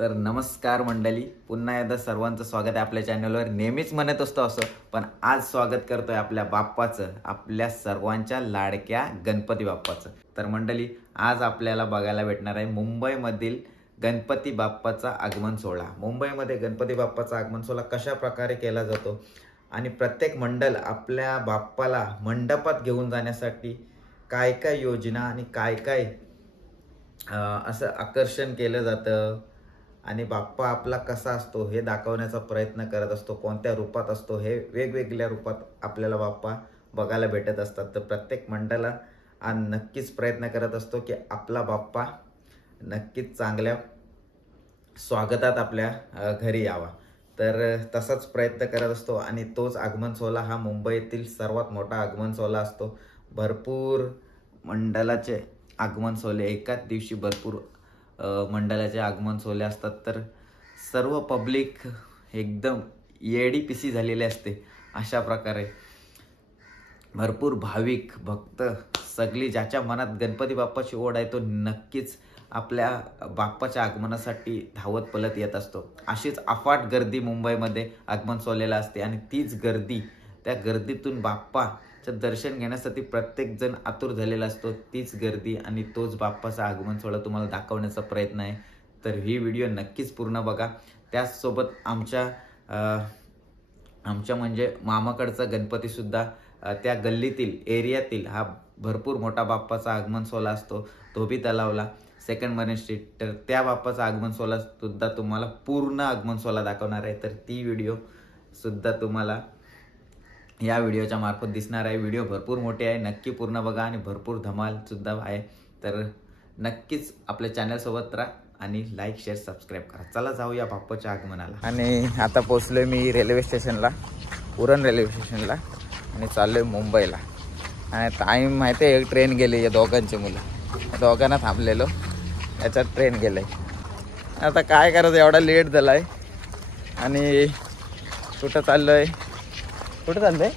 तर नमस्कार मंडळी, पुन्हा एकदा सर्वांचं स्वागत आहे आपल्या चॅनलवर। नेहमीच म्हणत असतो असं, पण आज स्वागत करतोय आपल्या बाप्पाचं, आपल्या सर्वांच्या लाडक्या गणपती बाप्पाचं। तर मंडळी, आज आपल्याला बघायला भेटणार आहे मुंबईमधील गणपती बाप्पाचा आगमन सोहळा। मुंबईमध्ये गणपती बाप्पाचा आगमन सोहळा कशा प्रकारे केला जातो आणि प्रत्येक मंडळ आपल्या बाप्पाला मंडपात घेऊन जाण्यासाठी काय काय योजना आणि काय काय असं आकर्षण केलं जातं आणि बाप्पा आपला कसा असतो हे दाखवण्याचा प्रयत्न करत असतो। कोणत्या रूपात असतो हे वेगवेगळ्या रूपात आपल्याला बाप्पा बघायला भेटत असतात। तर प्रत्येक मंडळाला नक्कीच प्रयत्न करत असतो की आपला बाप्पा नक्कीच चांगल्या स्वागतात आपल्या घरी यावा। तर तसाच प्रयत्न करत असतो आणि तोच आगमन सोहळा हा मुंबईतील सर्वात मोठा आगमन सोहळा असतो। भरपूर मंडळाचे आगमन सोहळे एकाच दिवशी भरपूर मंडळाचे आगमन सोहळे असतात। तर सर्व पब्लिक एकदम येडी पिसी झालेले असते। अशा प्रकारे भरपूर भाविक भक्त सगळी ज्याच्या मनात गणपती बाप्पाची ओढ आहे तो नक्कीच आपल्या बाप्पाच्या आगमनासाठी धावत पळत येत असतो। अशीच अफाट गर्दी मुंबईमध्ये आगमन सोहळ्याला असते आणि तीच गर्दी, त्या गर्दीतून बाप्पाचं दर्शन घेण्यासाठी प्रत्येक जण आतुर झालेला असतो। तीच गर्दी आणि तोच बाप्पाचा आगमन सोहळा तुम्हाला दाखवण्याचा प्रयत्न आहे। तर ही व्हिडिओ नक्कीच पूर्ण बघा। त्याचसोबत आमच्या म्हणजे मामाकडचा गणपती सुद्धा त्या गल्लीतील एरियातील हा भरपूर मोठा बाप्पाचा आगमन सोहळा असतो, धोबी तलावला सेकंड मरीन स्ट्रीट। तर त्या बाप्पाचा आगमन सोहळा सुद्धा तुम्हाला पूर्ण आगमन सोहळा दाखवणार आहे। तर ती व्हिडिओ सुद्धा तुम्हाला या व्हिडिओच्या मार्फत दिसणार आहे। व्हिडिओ भरपूर मोठी आहे, नक्की पूर्ण बघा आणि भरपूर धमाल सुद्धा आहे। तर नक्कीच आपल्या चॅनल सोबत राहा आणि लाईक शेअर सबस्क्राईब करा। चला जाऊया बाप्पाच्या आगमनाला। आणि आता पोहोचलोय मी रेल्वे स्टेशनला, उरण रेल्वे स्टेशनला, आणि चाललोय मुंबईला। आणि टाईम माहिती आहे, एक ट्रेन गेली, या दोघांची मुलं दोघांना थांबलेलो, याच्यात ट्रेन गेलंय। आता काय करायचं, एवढा लेट झालाय आणि कुठं चाललोय, कुठं चाललंय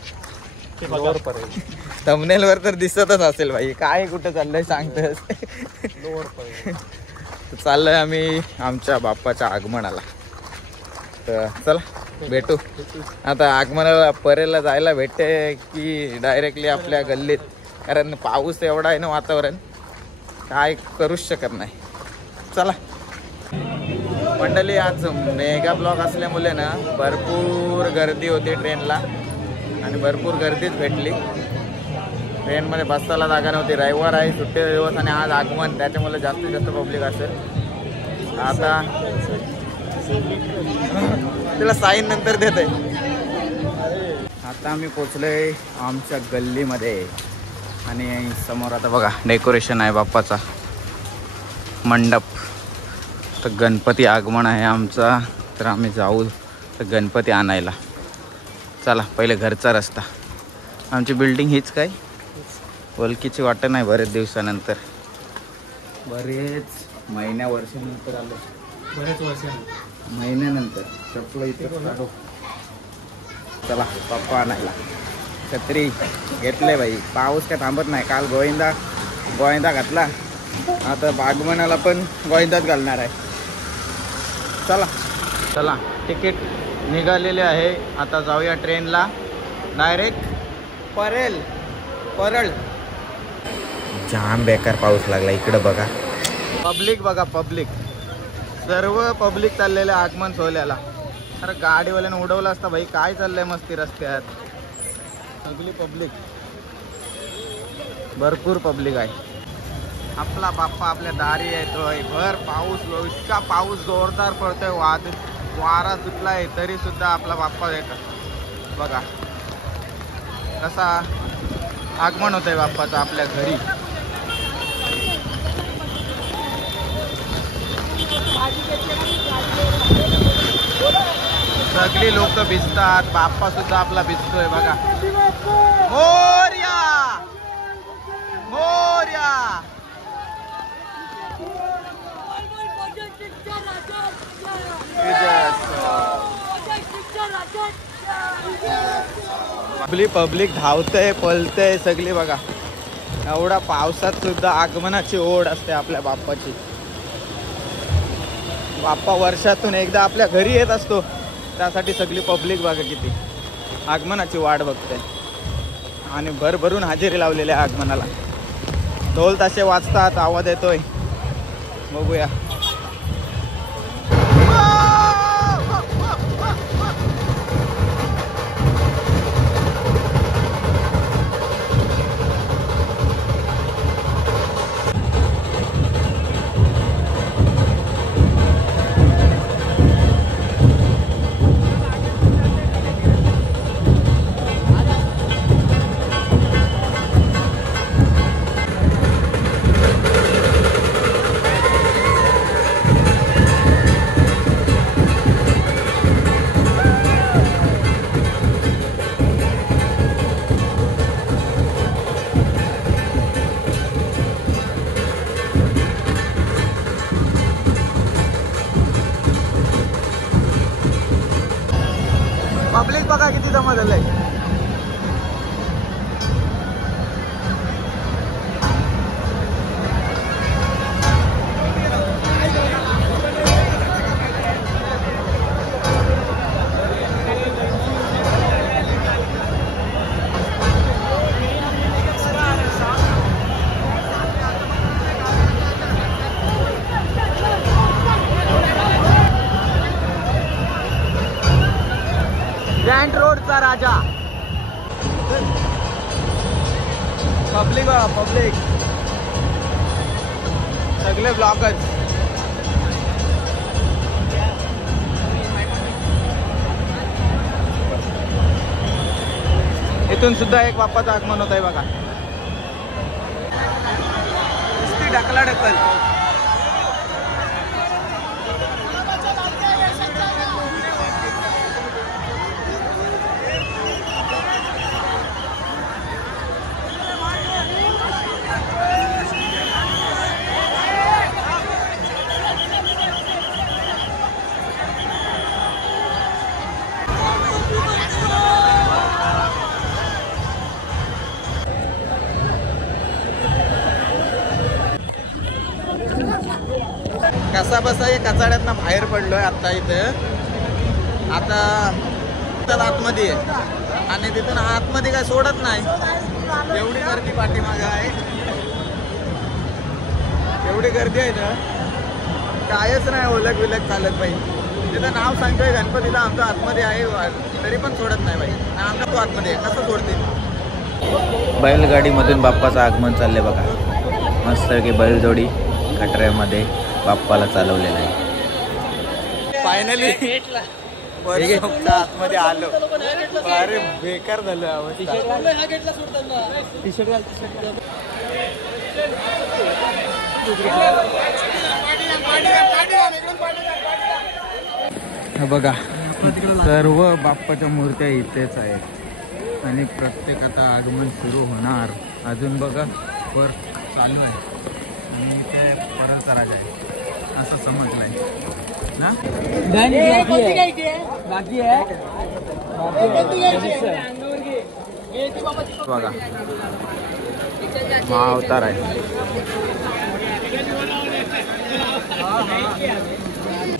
थंबनेलवर तर दिसतच असेल भाई, काय कुठं चाललंय सांगतोस। चाललोय आम्ही आमच्या बाप्पाच्या आगमनाला। तर चला भेटू आता आगमनाला। परेला जायला भेटते की डायरेक्टली आपल्या गल्लीत, कारण पाऊस एवढा आहे ना, वातावरण काय करूच शकत नाही। चला मंडळी, आज मेगा ब्लॉक असल्यामुळे ना भरपूर गर्दी होती ट्रेनला आणि भरपूर गर्दीच भेटली। ट्रेनमध्ये बसायला जागा नव्हती, रविवार आहे, सुट्टी दिवस आणि आज आगमन, त्याच्यामुळे जास्तीत जास्त पब्लिक असेल। आता तिला साईन नंतर देते। आता आम्ही पोचलोय आमच्या गल्लीमध्ये आणि समोर आता बघा डेकोरेशन आहे बाप्पाचा मंडप। तर गणपती आगमन आहे आमचा, तर आम्ही जाऊ तर गणपती आणायला। चला पहिले घरचा रस्ता, आमची बिल्डिंग हीच काय ओळखीची वाटत नाही, बरेच दिवसानंतर, बरेच वर्षानंतर आलो, बरेच महिन्यानंतर चपलं इथे काढू। चला पप्पा आणायला, छत्री घेतले भाई, पाऊस काय थांबत नाही। काल गोविंदा घातला, आता आगमनाला पण गोविंदाच घालणार आहे। चला तिकीट निघालेले आहे, आता जाऊया ट्रेनला डायरेक्ट परळ। जाम बेकार पाऊस लागला इकडं बघा, पब्लिक बघा, पब्लिक सर्व पब्लिक चाललेलं आगमन सोहळ्याला। अरे गाडीवाल्याने उडवलं असतं भाई, काय चाललंय मस्ती रस्त्यात, सगळी पब्लिक, भरपूर पब्लिक आहे। आपला बाप्पा आपल्या दारी येतोय, भर पाऊस, इतका पाऊस जोरदार पडतोय, वारा सुटलाय तरी सुद्धा आपला बाप्पा येतो बघा। कसा आगमन होतंय बाप्पाचं आपल्या घरी। सगळी लोक भिजतात, बाप्पा सुद्धा आपला भिजतोय बघा। मोरया मोरया। आपली पब्लिक धावतंय पळतंय सगळी बघा। एवढा पावसात सुद्धा आगमनाची ओढ असते आपल्या बाप्पाची। बाप्पा वर्षातून एकदा आपल्या घरी येत असतो, त्यासाठी सगळी पब्लिक बघा किती आगमनाची वाट बघते आणि भरभरून हजेरी लावलेली आहे आगमनाला. ढोल ताशे वाजतात, आवाज येतोय, बघूया. पब्लिक बघा किती जमा झालंय. ग्रँड रोडचा राजा. पब्लिक पब्लिक सगळे ब्लॉगर्स. इथून सुद्धा एक बाप्पाचं आगमन होत आहे बघा. नुसती ढकला ढकल. कसा बसा या कचाड्यातनं बाहेर पडलोय आता इथं. आता आतमध्ये आहे आणि तिथून आतमध्ये काय सोडत नाही. एवढी गर्दी पाठीमागं आहे, एवढी गर्दी आहे ना, कायच नाही ओलक विलक चालत बाई. तिथं नाव सांगतोय गणपतीला आमचं आतमध्ये आहे, तरी पण सोडत नाही बाई. आमचा तो आतमध्ये आहे, कसं सोडते. बैलगाडीमधून बाप्पाचं आगमन चाललंय बघा. मस्त की बैलजोडी खटऱ्यामध्ये बाप्पाला चालवलेला आहे. फायनली आतमध्ये आलो. अरे बेकार झालं. बघा सर्व बाप्पाच्या मूर्त्या इथेच आहेत आणि प्रत्येक आता आगमन सुरू होणार. अजून बघा वर चालू आहे आणि ते परळचा राजा आहे असं समजलंय ना. बघा महाअवतार आहे.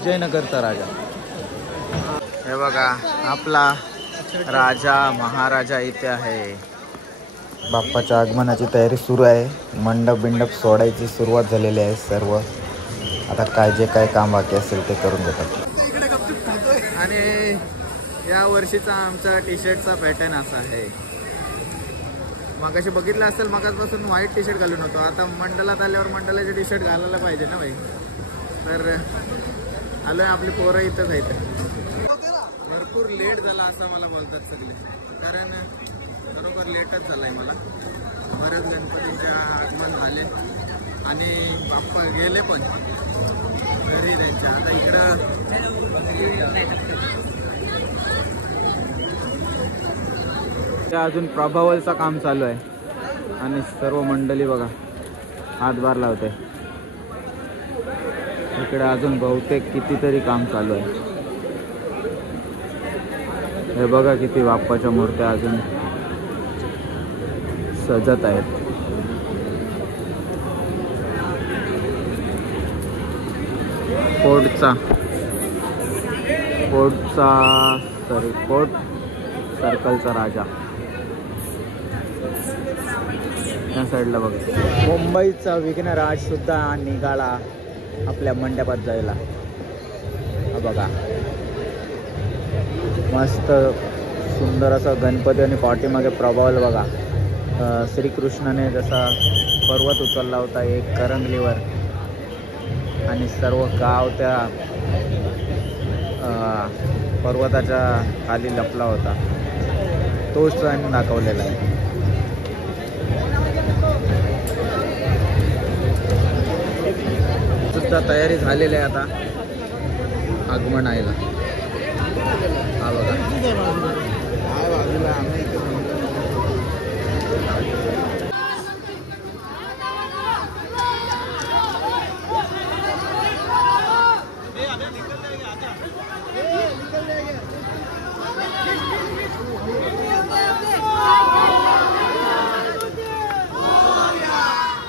जयनगरचा राजा. हे बघा आपला राजा महाराजा इथे आहे. बाप्पाच्या आगमनाची तयारी सुरू आहे. मंडप बिंडप सोडायची सुरुवात झालेली आहे. सर्व आता काय जे काय काम बाकी असेल ते करून घेतात. आणि या वर्षीचा आमचा टी शर्टचा पॅटर्न असा आहे. मगाशी बघितलं असेल, मगाचपासून व्हाईट टी शर्ट घालून होतो. आता मंडलात आल्यावर मंडलाचे टी शर्ट घालायला पाहिजे ना भाई. तर आलोय, आपली पोरं इथंच आहेत. भरपूर लेट झाला असं मला बोलतात सगळे, कारण बरोबर लेटच झालाय मला. बऱ्याच गणपतीचे आगमन झाले आणि बाप्पा गेले पण घरी त्यांच्या. आता इकडं अजून प्रभावलचं काम चालू आहे आणि सर्व मंडळी बघा हातभार लावते. इकडे अजून बहुतेक कितीतरी काम चालू आहे. हे बघा किती बाप्पाच्या मूर्त्या अजून सजत आहेत. फोर्ट सर्कलचा राजा या साईडला बघ. मुंबईचा विघ्नराज सुद्धा निघाला आपल्या मंडपात जायला. हा बघा मस्त सुंदर असा गणपती आणि पाठीमागे प्रभावल बघा. श्रीकृष्णाने जसा पर्वत उचलला होता एक करंगलीवर आणि सर्व गाव त्या पर्वताच्या खाली लपला होता, तोच त्यांनी दाखवलेला आहे. सुद्धा तयारी झालेली आहे आता आगमनायला. हा बघा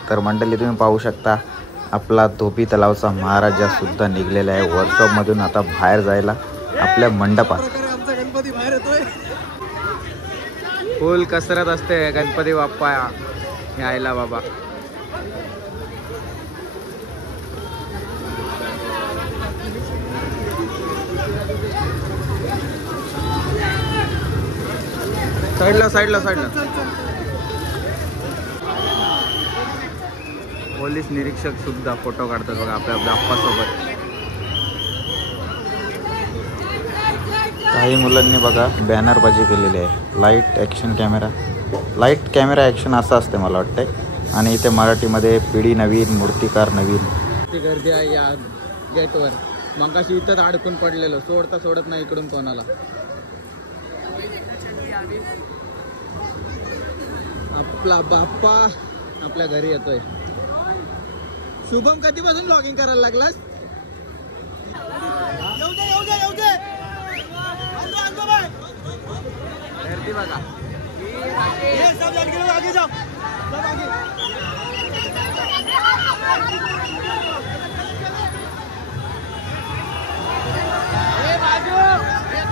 तर मंडळी तुम्ही पाहू शकता आपला धोबी तलावचा महाराजा सुद्धा निघलेला आहे वर्कशॉपमधून आता बाहेर जायला आपल्या मंडपात. फुल कसरत असते गणपती बाप्पा यायला बाबा. साईडला पोलीस निरीक्षक सुद्धा फोटो काढतात बघा आपल्या बाप्पासोबत. काही मुलांनी बघा बॅनरबाजी केलेली आहे. लाईट कॅमेरा ॲक्शन असं असते मला वाटतंय. आणि इथे मराठीमध्ये पिढी नवीन मूर्तिकार नवीन. ती गर्दी आहे या गेटवर. मगाशी इथंच अडकून पडलेलो, सोडत नाही इकडून कोणाला. आपला बाप्पा आपल्या घरी येतोय. शुभम कधीपासून लॉगिंग करायला लागलास? गर्दी बघा.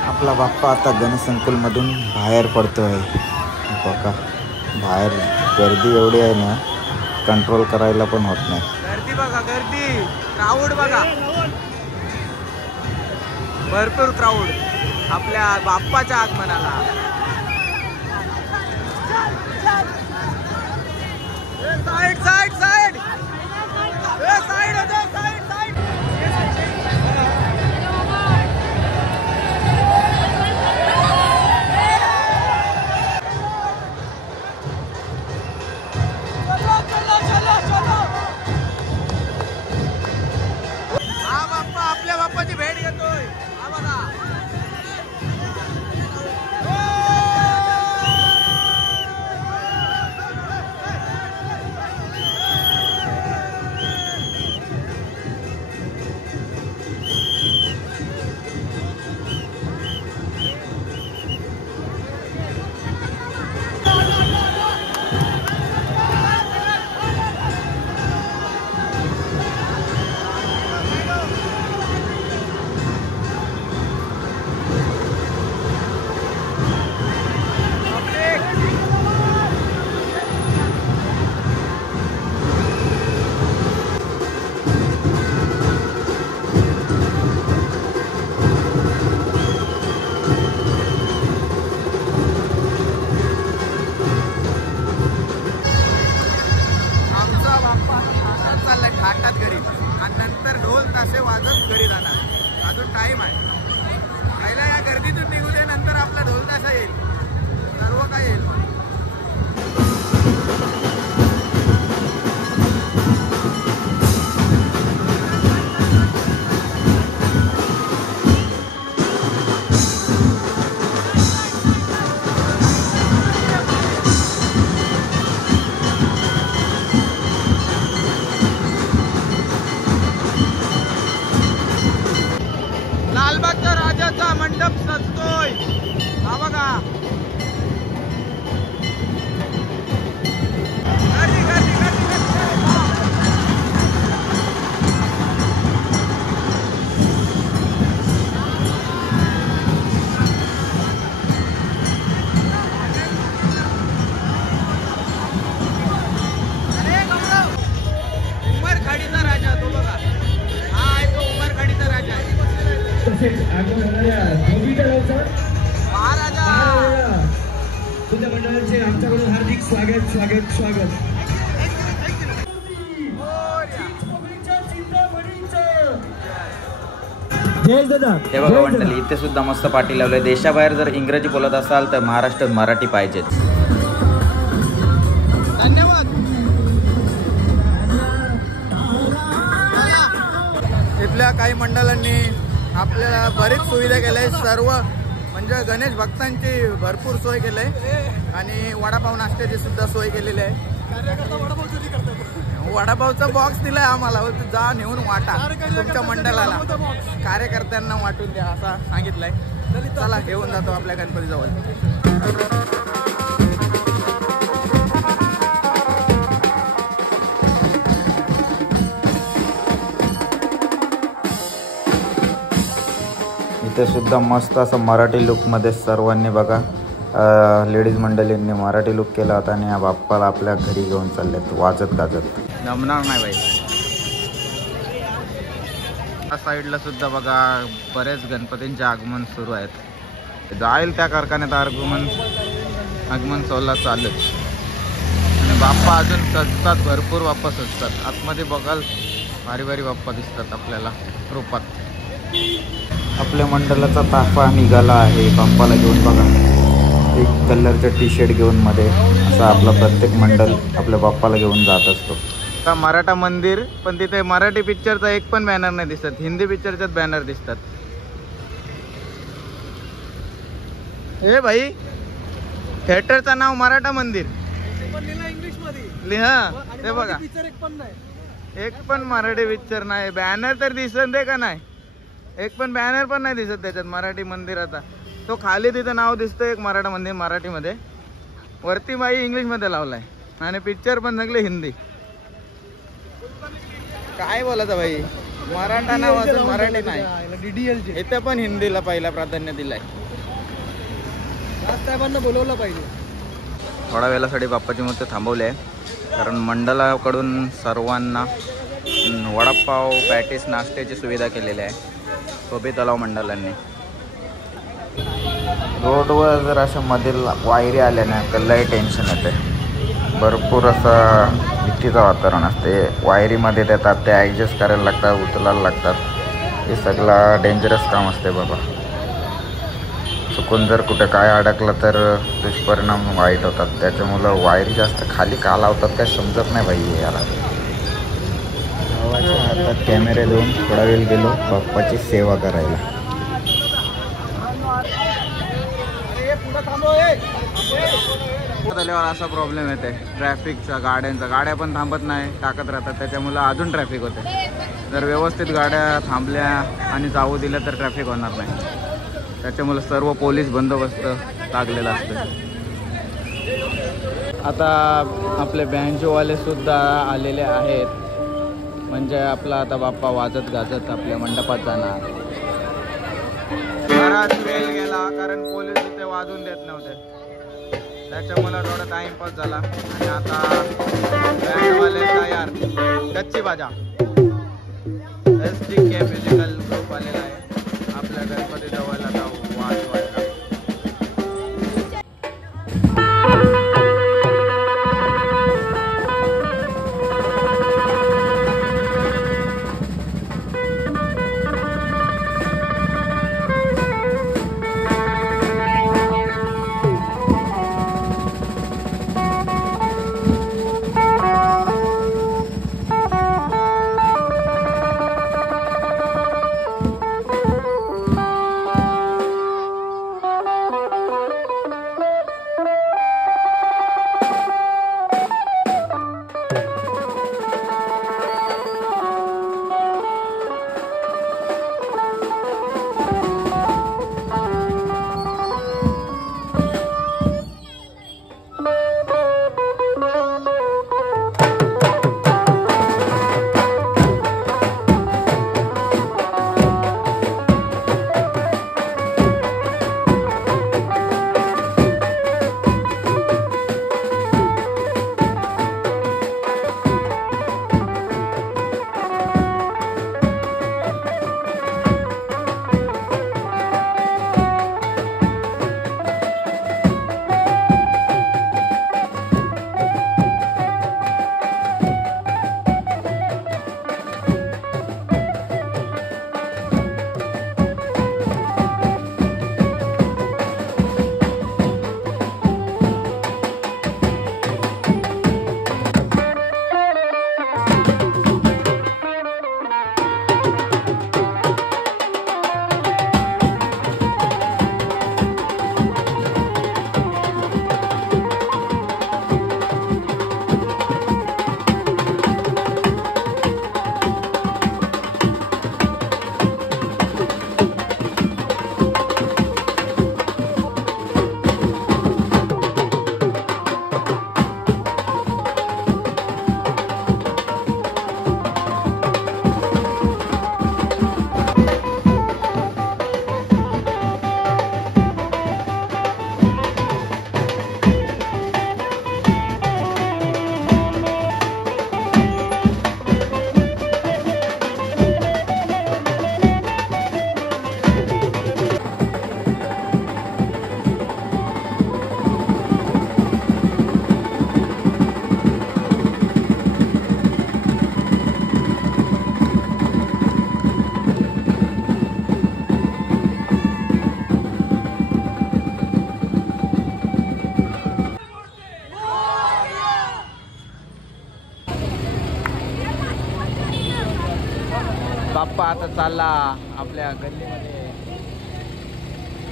आपला बाप्पा आता गणसंकुल मधून बाहेर पडतोय बघा. बाहेर गर्दी एवढी आहे ना, कंट्रोल करायला पण होत नाही. गर्दी बघा, गर्दी क्राऊड बघा, भरपूर क्राऊड आपल्या बाप्पाच्या आगमनाला. साईड साईड साईड साईड होते साईड साईड. हा बाप्पा आपल्या बाप्पाची भेट घेतोय. हा बघा घाटात घरी आणि नंतर ढोल ताशे वाजत घरी जाणार. अजून टाइम आहे. पहिला या गर्दीतून निघू दे, नंतर आपला ढोल ताशा येईल, सर्व काय येईल. लालबागचा राजाचा मंडप सजतोय. हा बघा गर्दी गर्दी गर्दी गर्दी. तसेच आगमन होणाऱ्या दोघी तलावचा तुझ्या मंडळाचे आमच्याकडून हार्दिक स्वागत स्वागत स्वागत. हे बघा मंडळी, इथे सुद्धा मस्त पाठी लावलंय. देशाबाहेर जर इंग्रजी बोलत असाल तर महाराष्ट्रात मराठी पाहिजेच. धन्यवाद. इथल्या काही मंडळांनी आपल्याला बरीच सुविधा केल्या. सर्व म्हणजे गणेश भक्तांची भरपूर सोय केली आहे आणि वडापाव नाश्त्याची सुद्धा सोय केलेली आहे. वडापावचा बॉक्स दिलाय आम्हाला, जा नेऊन वाटा तुमच्या मंडळाला, कार्यकर्त्यांना वाटून द्या असं सांगितलंय. चला घेऊन जातो आपल्या गणपतीजवळ. इथे सुद्धा मस्त असं मराठी लुकमध्ये सर्वांनी बघा, लेडीज मंडळींनी मराठी लुक केला होता आणि या बाप्पाला आपल्या घरी घेऊन चाललेत वाजत गाजत. जमणार नाही बाई. त्या साईडला सुद्धा बघा बरेच गणपतींचे आगमन सुरू आहेत. जाईल त्या कारखान्यात आगमन सोहळा चालूच आणि बाप्पा अजून सजतात, भरपूर बाप्पा सजतात. आतमध्ये बघाल भारी भारी बाप्पा दिसतात आपल्याला रूपात. आपल्या मंडळाचा ताफा निघाला आहे बाप्पाला घेऊन. बघा एक कलरचं टी शर्ट घेऊन मध्ये असा आपला प्रत्येक मंडळ आपल्या बाप्पाला घेऊन जात असतो. आता मराठा मंदिर, पण तिथे मराठी पिक्चरचा एक पण बॅनर नाही दिसत, हिंदी पिक्चरचाच बॅनर दिसतात. हे भाई, थिएटरचं नाव मराठा मंदिर लिहा. ते बघा एक पण मराठी पिक्चर नाही. बॅनर तर दिसत आहे का नाही? एक पण बॅनर पण नाही दिसत त्याच्यात मराठी मंदिराचा. तो खाली तिथं नाव दिसतं एक मराठा मंदिर मराठीमध्ये, वरती बाई इंग्लिशमध्ये लावलाय आणि पिक्चर पण सगळे हिंदी. काय बोलायचं भाई, मराठा नाव असून मराठी नाही. इथे पण हिंदीला पहिला प्राधान्य दिलाय. साहेबांना बोलवलं पाहिजे. थोडा वेळासाठी बाप्पाची मूर्ती थांबवली आहे कारण मंडळाकडून सर्वांना वडापाव पॅटीस नाश्त्याची सुविधा केलेली आहे कोबी तलाव मंडळांनी. रोडवर जर अशा मधील वायरी आल्या ना तर लय टेन्शन येते. भरपूर असं भीतीचं वातावरण असते. वायरीमध्ये देतात ते ॲडजस्ट करायला लागतात, उचलायला लागतात. हे सगळं डेंजरस काम असते बाबा. चुकून जर कुठे काय अडकलं तर दुष्परिणाम वाईट होतात. त्याच्यामुळं वायरी जास्त खाली का लावतात काय समजत नाही भाई याला. भावाच्या हातात कॅमेरे देऊन थोडा वेळ गेलो बाप्पाची सेवा करायला. झाल्यावर असा प्रॉब्लेम येते ट्रॅफिकचा, गाड्या पण थांबत नाही, टाकत राहतात. त्याच्यामुळं अजून ट्रॅफिक होते. जर व्यवस्थित गाड्या थांबल्या आणि जाऊ दिल्या तर ट्रॅफिक होणार नाही. त्याच्यामुळं सर्व पोलीस बंदोबस्त लागलेला असतो. आता आपले बँजोवाले सुद्धा आलेले आहेत. म्हणजे आपला आता बाप्पा वाजत गाजत आपल्या मंडपात जाणार. बराच वेळ गेला कारण पोलीस इथे वाजून देत नव्हते. त्याच्यामुळं थोडा टाइमपास झाला आणि आता बँडवाले तयार. कच्ची बाजा SDK म्युझिकल ग्रुप आलेला आहे आपल्या गणपती जवळ आता वाजवायला. आता चालला आपल्या गल्लीमध्ये,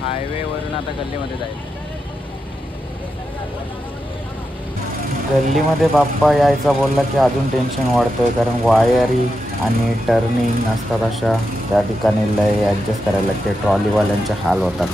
हायवे वरून आता गल्लीमध्ये जाईल. गल्लीमध्ये बाप्पा यायचा बोलला की अजून टेन्शन वाढतंय, कारण वायरी आणि टर्निंग असतात अशा त्या ठिकाणी लय ॲडजस्ट करायला लागते. ट्रॉलीवाल्यांचे हाल होतात.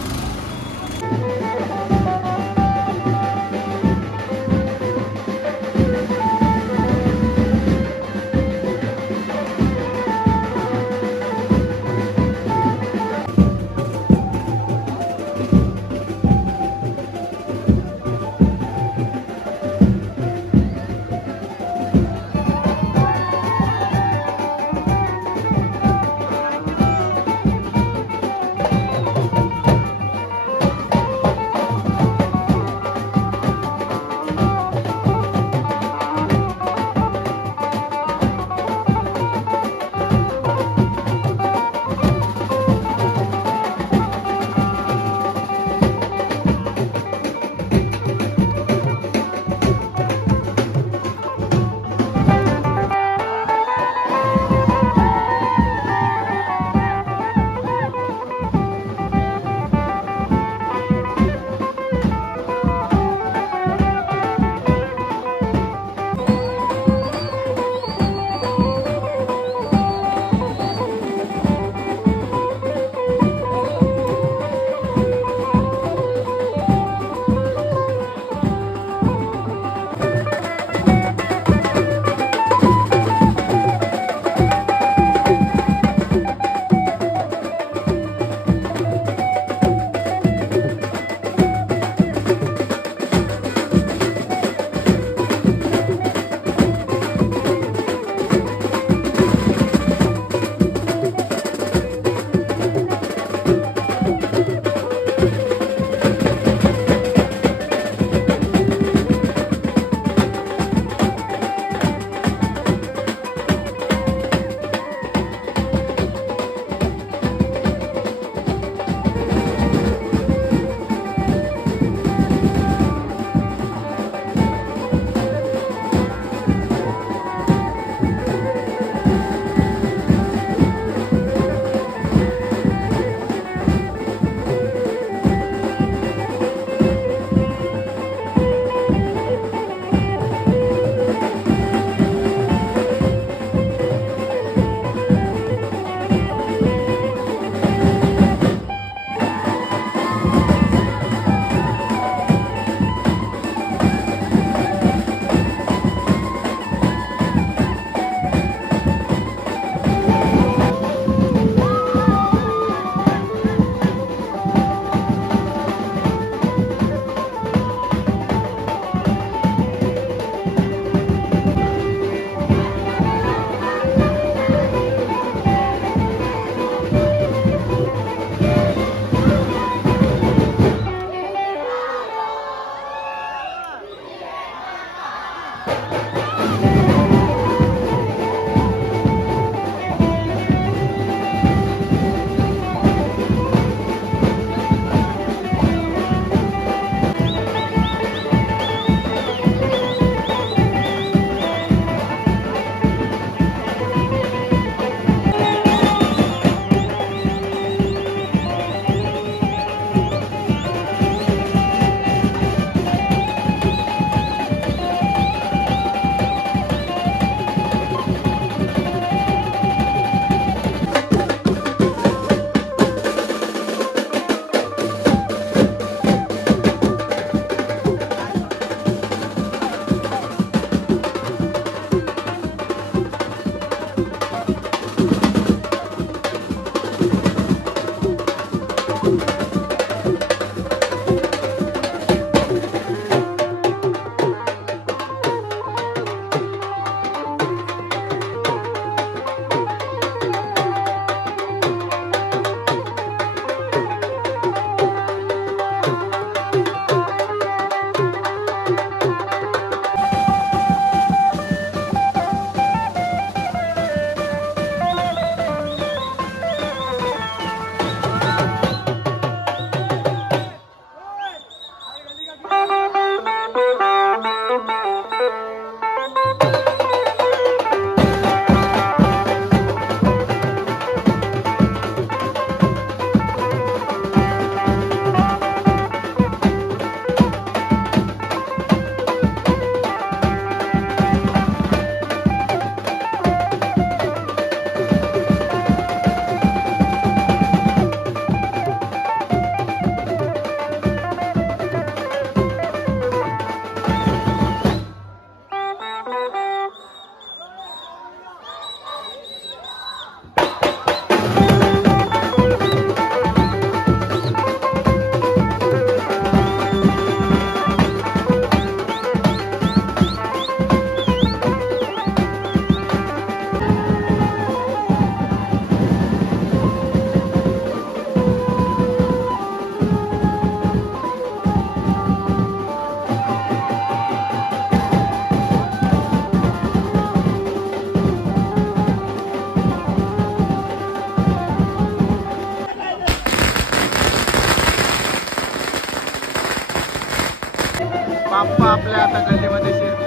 बाप्पा आपल्या आता गल्लीमध्ये शिरतोय.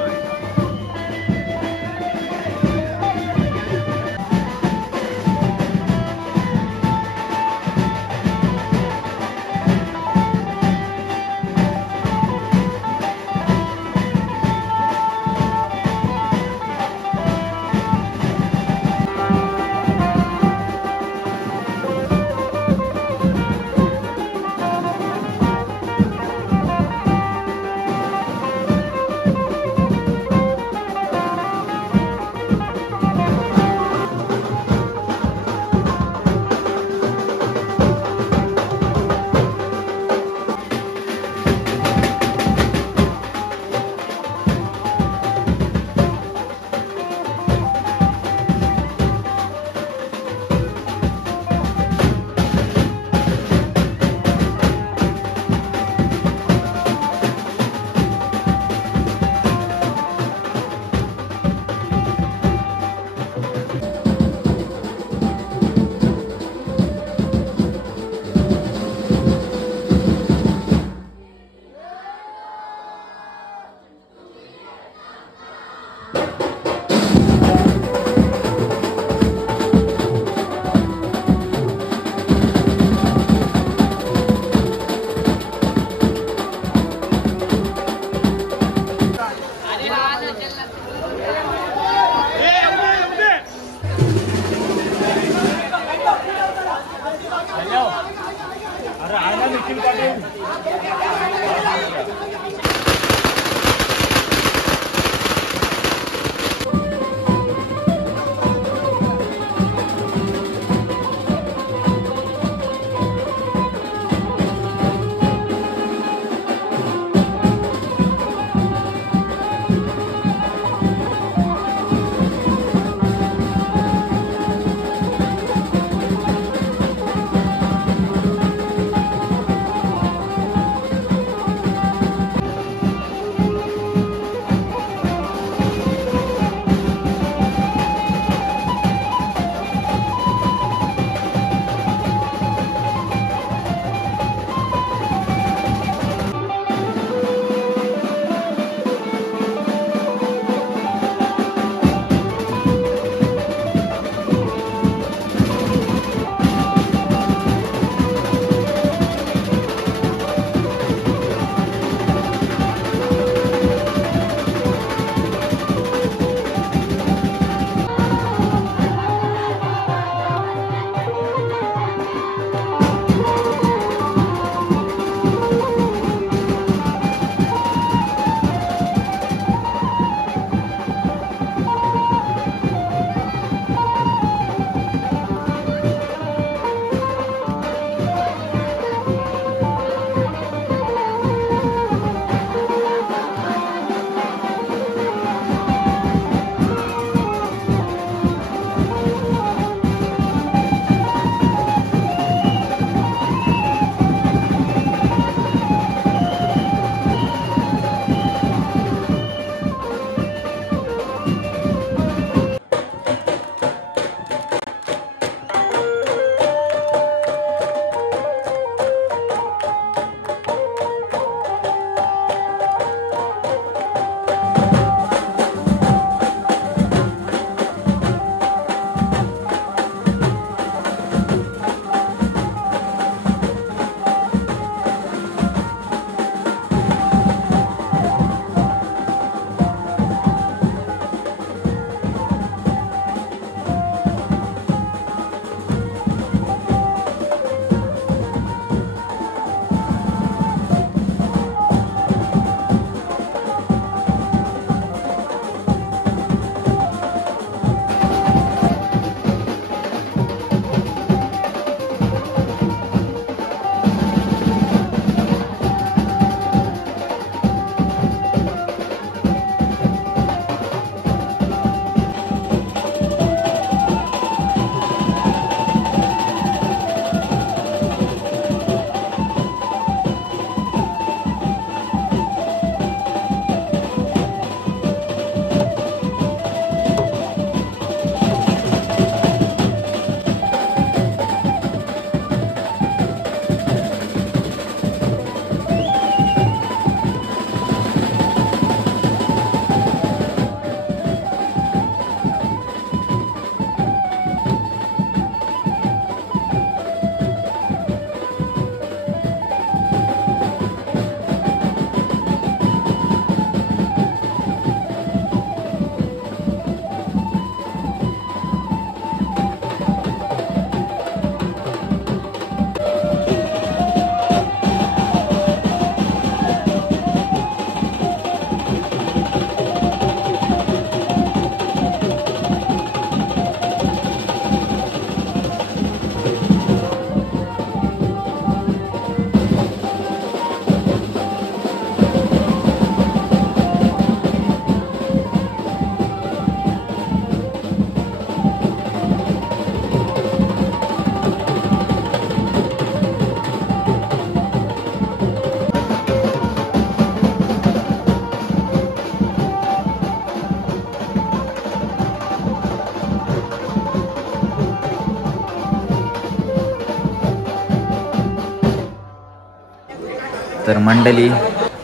तर मंडळी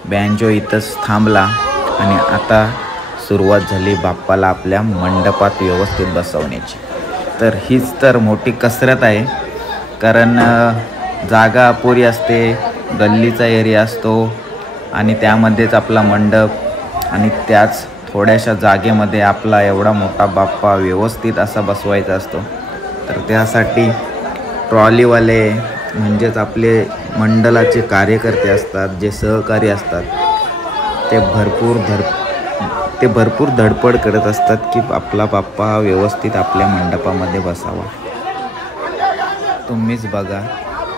बँजो इथंच थांबला आणि आता सुरुवात झाली बाप्पाला आपल्या मंडपात व्यवस्थित बसवण्याची. तर हीच तर मोठी कसरत आहे, कारण जागा अपुरी असते, गल्लीचा एरिया असतो आणि त्यामध्येच आपला मंडप आणि त्याच थोड्याशा जागेमध्ये आपला एवढा मोठा बाप्पा व्यवस्थित असा बसवायचा असतो. तर त्यासाठी ट्रॉलीवाले म्हणजेच आपले मंडळाचे कार्यकर्ते असतात, जे सहकारी असतात, ते भरपूर धडपड करत असतात की आपला बाप्पा हा व्यवस्थित आपल्या मंडपामध्ये बसावा. तुम्हीच बघा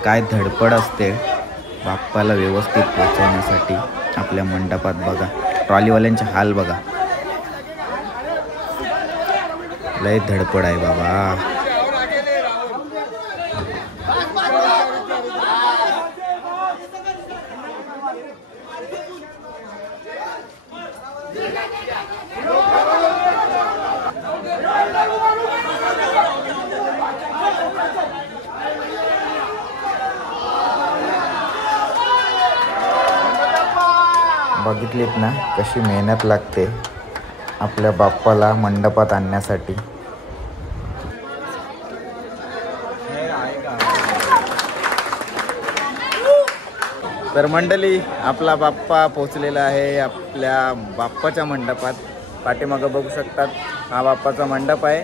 काय धडपड असते बाप्पाला व्यवस्थित पोहोचवण्यासाठी आपल्या मंडपात. बघा ट्रॉलीवाल्यांचे हाल बघा, लय धडपड आहे बाबा. बघितलीत ना कशी मेहनत लागते आपल्या बाप्पाला मंडपात आणण्यासाठी. तर मंडळी आपला बाप्पा पोचलेला आहे आपल्या बाप्पाच्या मंडपात. पाठीमागं बघू शकतात हा बाप्पाचा मंडप आहे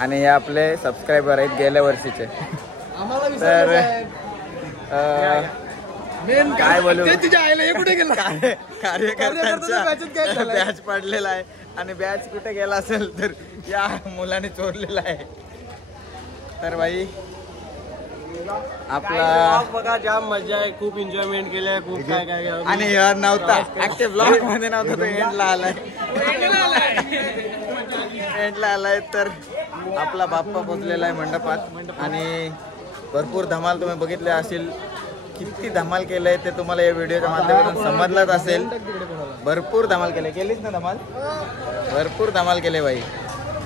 आणि हे आपले सबस्क्रायबर आहेत गेल्या वर्षीचे. तर काय बोलू, कार्यकर्त्यांचा बॅच पडलेला आहे आणि बॅच कुठे गेला असेल तर या मुलाने चोरलेला आहे. तर भाई आपला बघा जाम मजा आहे, खूप एन्जॉयमेंट केलंय, खूप काय काय. आणि नव्हता ऍक्टिव्ह ब्लॉग मध्ये नव्हता, तो एंडला आलाय. तर आपला बाप्पा पोचलेला आहे मंडपात आणि भरपूर धमाल तुम्ही बघितले असेल. किती धमाल केलंय ते तुम्हाला या व्हिडिओच्या माध्यमातून समजलंच असेल. भरपूर धमाल केलीच ना धमाल, भरपूर धमाल केले भाई.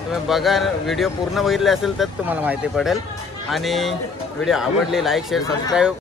तुम्ही बघा, व्हिडिओ पूर्ण बघितले असेल तर तुम्हाला माहिती पडेल. आणि व्हिडिओ आवडली लाईक शेअर सबस्क्राईब